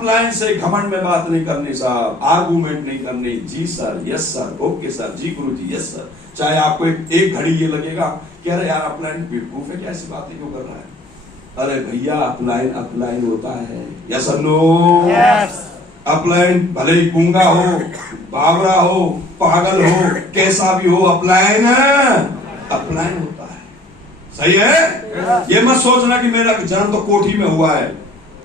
Upline से घमंड में बात नहीं करनी साहब, आर्गूमेंट नहीं करनी। जी sir, yes sir, okay sir, जी गुरु जी, यस सर। चाहे आपको एक घड़ी ये लगेगा कि अरे यार अपलाइन बेवकूफ है, क्या ऐसी बातें क्यों कर रहा है। अरे भैया अपलाइन अपलाइन होता है, यस और नो। अपलाइन भले ही गूंगा हो, बावरा हो, पागल हो, कैसा भी हो, अपलाइन अपलाइन होता है। सही है। ये मत सोचना कि मेरा जन्म तो कोठी में हुआ है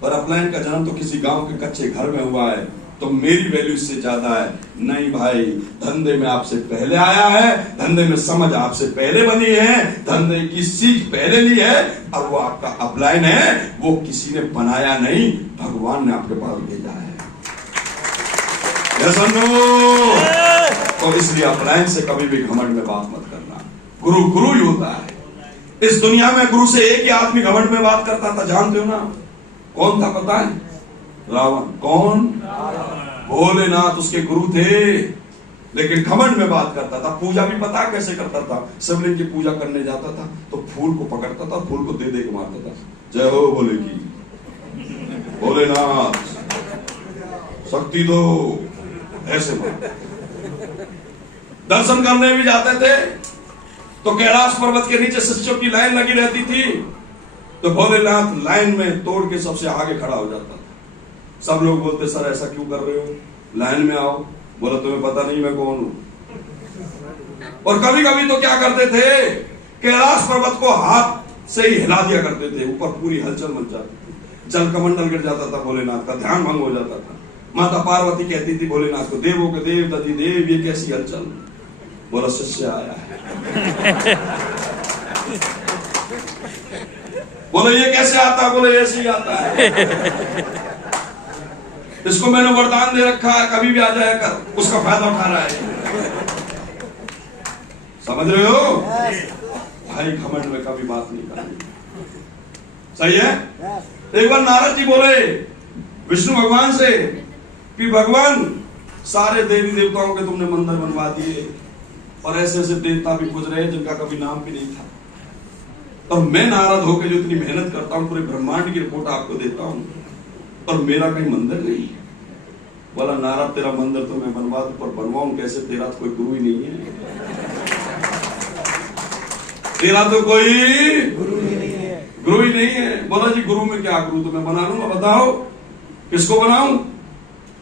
और अपलाइन का जन्म तो किसी गांव के कच्चे घर में हुआ है, तो मेरी वैल्यू इससे ज्यादा है। नहीं भाई, धंधे में आपसे पहले आया है, धंधे में समझ आपसे पहले बनी है, धंधे की सीख पहले ली है, और वो आपका अपलाइन है, वो किसी ने बनाया नहीं, भगवान ने आपके पास भेजा है। तो इसलिए अपलाइन से कभी भी घमंड में बात मत करना। गुरु गुरु ही होता है। इस दुनिया में गुरु से एक ही आदमी घमंड में बात करता था, जानते हो ना? कौन था पता है? रावण। कौन? भोलेनाथ उसके गुरु थे, लेकिन घमंड में बात करता था। पूजा भी पता कैसे करता था? शिवलिंग की पूजा करने जाता था तो फूल को पकड़ता था, फूल को दे दे के मारता था। जय हो भोले की, भोलेनाथ शक्ति दो, ऐसे मार। दर्शन करने भी जाते थे तो कैलाश पर्वत के नीचे शिष्यों की लाइन लगी रहती थी, तो भोलेनाथ लाइन में तोड़ के सबसे आगे खड़ा हो जाता था। सब लोग बोलते सर ऐसा क्यों कर रहे हो, लाइन में आओ। बोला तुम्हें पता नहीं मैं कौन हूं। और कभी कभी तो क्या करते थे, कैलाश पर्वत को हाथ से ही हिला दिया करते थे, ऊपर पूरी हलचल मच जाती थी, जल कमंडल गिर जाता था, भोलेनाथ का ध्यान भंग हो जाता था। माता पार्वती कहती थी भोलेनाथ को, देवों के देव दधि देव ये कैसी हलचल। बोला शिष्य आया है। बोले ये कैसे आता? बोले ऐसे ही आता है, इसको मैंने वरदान दे रखा है, कभी भी आ जाया कर, उसका फायदा उठा रहा है। समझ रहे हो भाई? घमंड में कभी बात नहीं करनी। सही है। एक बार नारद जी बोले विष्णु भगवान से कि भगवान सारे देवी देवताओं के तुमने मंदिर बनवा दिए और ऐसे ऐसे देवता भी गुजरे जिनका कभी नाम भी नहीं था, और मैं नारद होकर जो इतनी मेहनत करता हूँ, पूरे ब्रह्मांड की रिपोर्ट आपको देता हूँ, और मेरा कहीं मंदिर नहीं है। बोला नारद तेरा मंदिर तो मैं बनवा दूं, पर बनवाऊं कैसे? तेरा तो कोई गुरु ही नहीं है, तेरा तो कोई गुरु ही नहीं है। बोला जी गुरु में क्या, गुरु तो मैं बना लूंगा, बताओ किसको बनाऊं?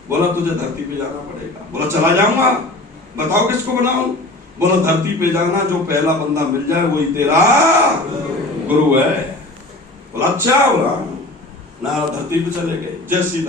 बोला तुझे धरती पे जाना पड़ेगा। बोला चला जाऊंगा, बताओ किसको बनाऊं? बोला धरती पे जाना, जो पहला बंदा मिल जाए वही तेरा गुरु है। बोला अच्छा। बोला नारद धरती पे चले गए, जैसी